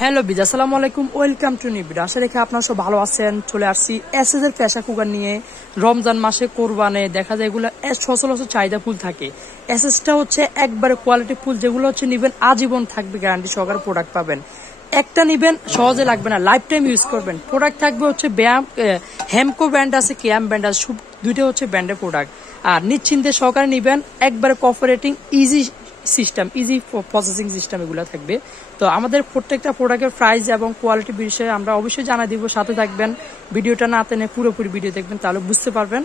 Hello বিজ, আসসালামু আলাইকুম, ওয়েলকাম টু নিউ ভিডিও। আশা রেখে আপনারা সব ভালো আছেন। চলে আসছি এসএস এর প্রেসার কুকার নিয়ে। রমজান মাসে কোরবানে দেখা যায় এগুলো সচরাচর চাহিদা ফুল থাকে। এসএসটা হচ্ছে একবারে কোয়ালিটি ফুল, যেগুলো হচ্ছে নিবেন আজীবন থাকবে, গ্যারান্টি সহকারে প্রোডাক্ট পাবেন। একটা নিবেন সহজে লাগবে না, লাইফ টাইম ইউজ করবেন। প্রোডাক্ট থাকবে হচ্ছে হেমকো ব্র্যান্ড আছে, কেয়াম ব্র্যান্ড আছে, দুইটা হচ্ছে ব্র্যান্ডের প্রোডাক্ট। আর নিশ্চিন্তে সহকারে নিবেন, একবারে cooperating easy system, easy processing system এগুলো থাকবে। তো আমাদের প্রত্যেকটা প্রোডাক্টের প্রাইস এবং কোয়ালিটি বিষয়ে আমরা অবশ্যই জানাই দিব। সাথে থাকবেন, ভিডিওটা না টেনে পুরোপুরি ভিডিও দেখবেন, তাহলে বুঝতে পারবেন।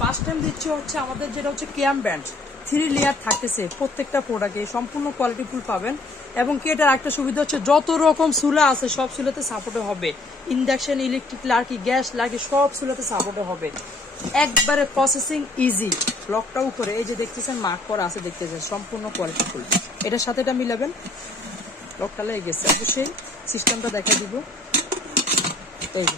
ফার্স্ট টাইম দিচ্ছি হচ্ছে আমাদের যেটা হচ্ছে কেয়াম ব্র্যান্ড 3 লেয়ার থাকতেছে প্রত্যেকটা প্রোডাক্টে, সম্পূর্ণ কোয়ালিটি ফুল পাবেন। এবং কি এটার একটা সুবিধা হচ্ছে যত রকম চুলা আছে সব চুলাতে সাপোর্টে হবে। Induction, electric lucky, gas lucky, সব চুলাতে সাপোর্টে হবে। একবারে প্রসেসিং ইজি। লকটা উপরে এই যে দেখতেছেন মার্ক করা আছে, দেখতেছেন সম্পূর্ণ কোয়ালিটি ফুল। এটার সাথে এটা মিলাবেন, লকটা লেগে গেছে, অবশ্যই সিস্টেমটা দেখা দিব। এই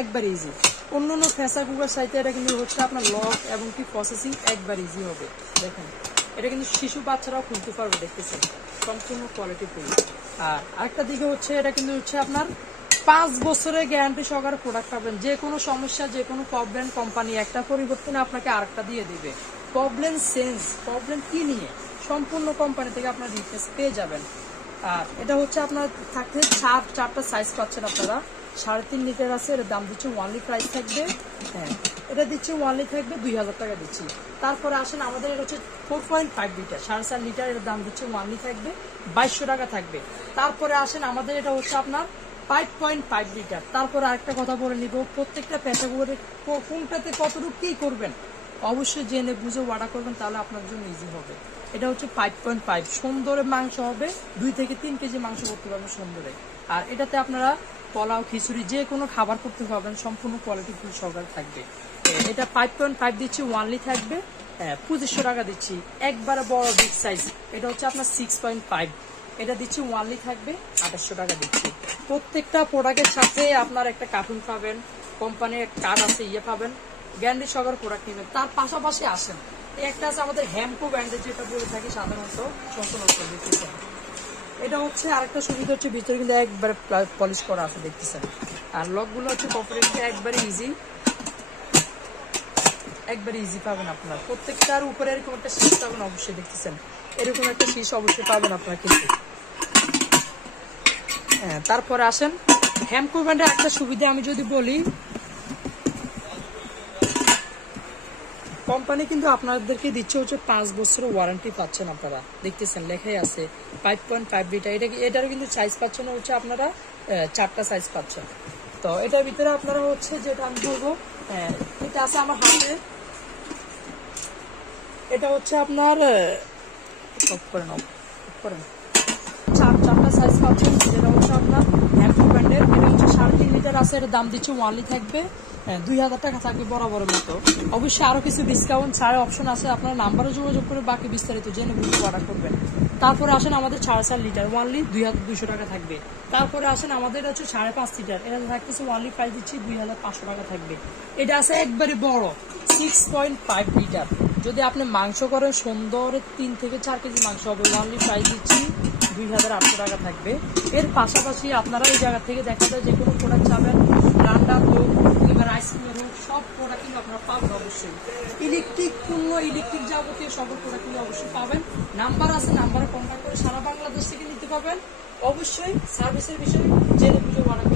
একবার ইজি। অন্য প্রেসার কুকার চাইতে এটা কিন্তু হচ্ছে আপনার লক এবং কি প্রসেসিং একবার ইজি হবে। দেখেন এটা কিন্তু শিশু বাচ্চারাও খুলতে পারবে, দেখতেছেন সম্পূর্ণ কোয়ালিটি ফুল। আর আরেকটা দিকে হচ্ছে এটা কিন্তু হচ্ছে আপনার 5 বছরের গ্যারান্টি সহকারে প্রোডাক্ট পাবেন। যে কোনো সমস্যা, যে কোনো প্রবলেম কোম্পানি একটা পরিবর্তনে আপনাকে আরেকটা দিয়ে দিবে। প্রবলেম কি নিয়ে সম্পূর্ণ কোম্পানি থেকে আপনার রিপ্লেস পেয়ে যাবেন। আর এটা হচ্ছে আপনার থাকতে চারটা সাইজ পাচ্ছেন আপনারা। 3.5 লিটার আছে, এর দাম দিচ্ছে ওয়ানলি প্রাইস থাকবে। হ্যাঁ, এটা দিচ্ছে ওয়ানলি থাকবে 2000 টাকা দিচ্ছি। তারপরে আসেন আমাদের এটা হচ্ছে 4.5 লিটার, 4.5 লিটার, এর দাম দিচ্ছে ওয়ানলি থাকবে 2200 টাকা থাকবে। তারপরে আসেন আমাদের এটা হচ্ছে আপনার 5.5 লিটার। তারপরে আরেকটা কথা বলে নিব, প্রত্যেকটা প্রেসার কুকারে কোনটাতে কতটুকু কি করবেন অবশ্যই জেনে বুঝে অর্ডার করবেন, তাহলে আপনার জন্য ইজি হবে। এটা হচ্ছে 5.5, সুন্দরে মাংস হবে, 2 থেকে 3 কেজি মাংস করতে পারবেন সুন্দরে। আর এটাতে আপনারা পোলাও, খিচুড়ি, যে কোনো খাবার করতে পারবেন, সম্পূর্ণ কোয়ালিটি ফুল সহকারে থাকবে। এটা 5.5 দিচ্ছি, ওয়ানলি থাকবে 2500 টাকা দিচ্ছি। একবারে বড় বিগ সাইজ, এটা হচ্ছে আপনার 6.5, এটা দিচ্ছি ওয়ানলি থাকবে 2800 টাকা দিচ্ছি। প্রত্যেকটা প্রোডাক্টের সাথে আপনার একটা কার্টুন পাবেন, কোম্পানির কার্ড আছে, পাবেন, গ্যারান্টি সহকারে প্রোডাক্ট নেবেন। তার পাশাপাশি আসেন একটা আছে আমাদের হেমকো ব্র্যান্ডের, যেটা বলে থাকি সাধারণত সম্পূর্ণ। এটা হচ্ছে আরেকটা সুবিধা হচ্ছে ভিতরে কিন্তু একবারে পলিশ করা আছে, দেখতেছেন। আর লকগুলো হচ্ছে কোঅপারেটিভ, একবারে ইজি পাবেন আপনারা। প্রত্যেকটার উপরে এরকম একটা শীষ পাবেন, অবশ্যই দেখতেছেন এরকম একটা শীষ অবশ্যই পাবেন আপনারা কিন্তু। হ্যাঁ, তারপরে আসেন হেমকো ব্র্যান্ডের একটা সুবিধা আমি যদি বলি, কোম্পানি কিন্তু আপনাদেরকে দিচ্ছে হচ্ছে 5 বছরের ওয়ারেন্টি পাচ্ছেন আপনারা, দেখতেছেন লেখাই আছে 5.5 লিটার। এটারও কিন্তু সাইজ পাচ্ছেন হচ্ছে আপনারা 4টা সাইজ পাচ্ছেন। তো এটার ভিতরে আপনারা হচ্ছে যেটা আমি বলবো, এটা আছে আমার হাতে, এটা হচ্ছে আপনার চারটা সাইজ পাচ্ছেন, যেটা হচ্ছে আপনার হেমকো ব্র্যান্ডের। এটা হচ্ছে 3.5 লিটার আছে, এর দাম দিচ্ছে ওয়ানলি থাকবে 2000 টাকা থাকবে বরাবরের মতো। অবশ্যই আরো কিছু ডিসকাউন্ট ছাড়ের অপশন আছে, আপনার নাম্বারে যোগাযোগ করে বাকি বিস্তারিত জেনে বুঝে অর্ডার করবেন। তারপরে আসেন আমাদের 4.5 লিটার, ওয়ানলি 2200 টাকা থাকবে। তারপরে আসেন আমাদের হচ্ছে 5.5 লিটার, এটা থাকতেছে ওয়ানলি প্রাইস দিচ্ছি 2500 টাকা থাকবে। এটা আছে একবারে বড় 6.5 লিটার, যদি আপনি মাংস করেন সুন্দর 3 থেকে 4 কেজি মাংস হবে, ওয়ানলি প্রাইস দিচ্ছি 2800 টাকা থাকবে। এর পাশাপাশি আপনারা এই জায়গা থেকে দেখা যায় যে কোনো প্রোডাক্ট চাবেন, রান্নার হোক কিংবা আইসক্রিমের হোক, সব প্রোডাক্ট কিন্তু আপনারা পাবেন অবশ্যই। ইলেকট্রিক যাবতীয় সব প্রোডাক্ট কিন্তু অবশ্যই পাবেন। নাম্বার আছে, নাম্বারে কন্ট্যাক্ট করে সারা বাংলাদেশ থেকে নিতে পারবেন। অবশ্যই সার্ভিসের বিষয়ে জেনে বুঝে অর্ডার